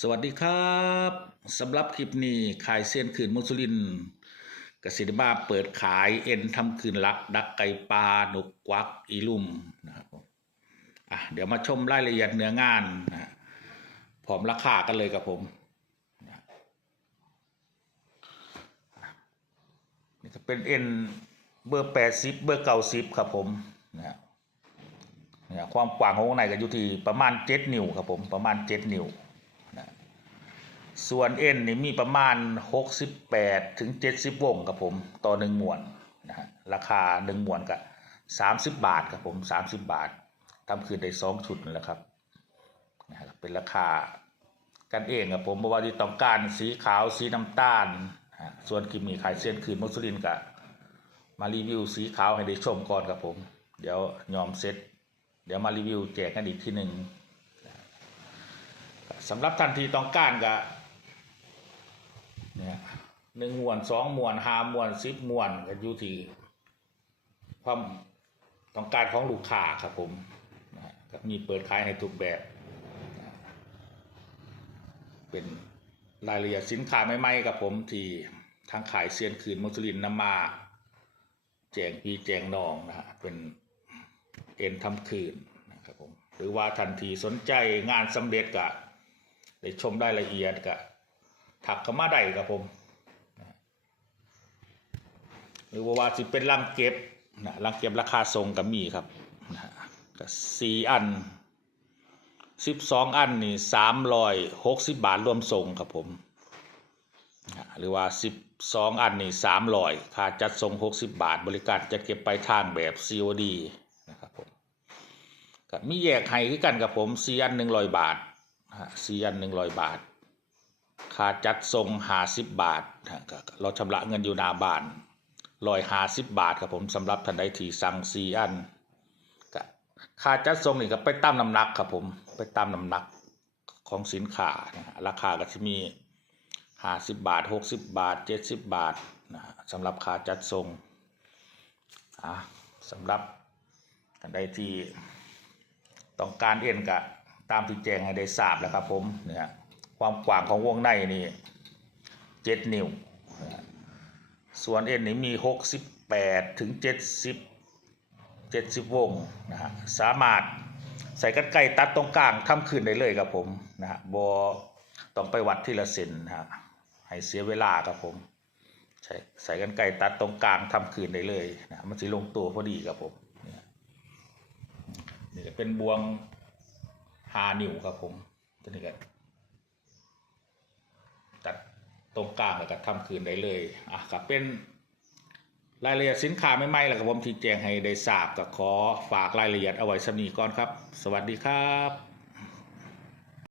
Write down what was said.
สวัสดีครับสำหรับคลิปนี้ขายเส้นคืนมุสลินกสิมาเปิดขายเอ็นทำคืนลัก ดักไก่ปลาหนุกกวักอีลุ่มนะครับผมอะเดี๋ยวมาชมรายละเอียดเนื้องานนะพร้อมราคากันเลยกับผมนะนี่ก็เป็นเอ็นเบอร์แปดสิบเบอร์เก้าสิบครับผมนะความกว้างของวงในก็อยู่ที่ประมาณเจ็ดนิ้วครับผมประมาณเจ็ดนิ้ว ส่วนเอ็นนี่มีประมาณ 68 ถึง 70 วงครับผมต่อหนึ่งหมวนนะฮะราคาหนึ่งหมวนก็30 บาทครับผม 30 บาททำคืนได้สองชุดนั่นแหละครับนะฮะเป็นราคากันเองครับผมเพราะว่าที่ต้องการสีขาวสีน้ำตาล ส่วนกิมมีขายเส้นคืนมุสลินก็มารีวิวสีขาวให้ได้ชมก่อนครับผม เดี๋ยวยอมเซ็ตเดี๋ยวมารีวิวแจกกันอีกทีหนึ่งสำหรับท่านที่ต้องการก็ เนี่ยหนึ่งมวนสองมวนห้ามวนสิบมวนก็อยู่ที่ความต้องการของลูกค้าครับผมนะมีเปิดขายให้ทุกแบบนะเป็นรายละเอียดสินค้าใหม่ๆกับผมที่ทางขายเซียนคืนมุสลินนำมา แจงพี่แจงน้องนะฮะเป็นเอ็นทำคืนนะครับผมหรือว่าทันทีสนใจงานสำเร็จก็ได้ชมรายละเอียดก็ ถักเข้ามาได้ครับผมหรือว่าว่าสิเป็นลังเก็บนะลังเก็บราคาทรงกับมีครับนะก็สี่อันสิบสองอันนี่สามร้อยหกสิบบาทรวมส่งครับผมนะหรือว่าสิบสองอันนี่สามร้อยค่าจัดส่งหกสิบบาท บริการจัดเก็บไปทางแบบ COD นะครับผมก็มีแยกให้คือกันกับผมสี่อันหนึ่งร้อยบาทนะฮะสี่อันหนึ่งร้อยบาท ค่าจัดส่งหาสิบบาทเราชำระเงินอยู่หน้าบ้านลอยหาสิบบาทครับผมสำหรับท่านใดที่สั่งซีอันค่าจัดส่งนี่ก็ไปตามน้ำหนักครับผมไปตามน้ำหนักของสินค้าราคาก็จะมีห้าสิบบาทหกสิบบาทเจ็ดสิบบาทนะสำหรับค่าจัดส่งสำหรับท่านใดที่ต้องการเอ็นก็ตามที่แจ้งให้ได้ทราบแล้วครับผมเนี่ย ความกว้างของวงในนี่เจ็ดนิ้ว ส่วนเอ็นนี่มีหกสิบแปดถึงเจ็ดสิบเจ็ดสิบวงนะฮะสามารถใส่กันไกตัดตรงกลางทำคืนได้เลยครับผมนะฮะบอต้องไปวัดที่ละเซนนะฮะให้เสียเวลาครับผม ใส่ใส่กันไกตัดตรงกลางทำคืนได้เลยนะมันจะลงตัวพอดีครับผมนี่เป็นบวงหานิ้วครับผมตัวนี้ก็ด ตรงกลางแล้วก็ทำคืนได้เลยอะกับเป็นรายละเอียดสินค้าไม่ไม่แล้วกับผมที่แจงให้ได้ทราบก็ขอฝากรายละเอียดเอาไว้สำนีก่อนครับ สวัสดีครับ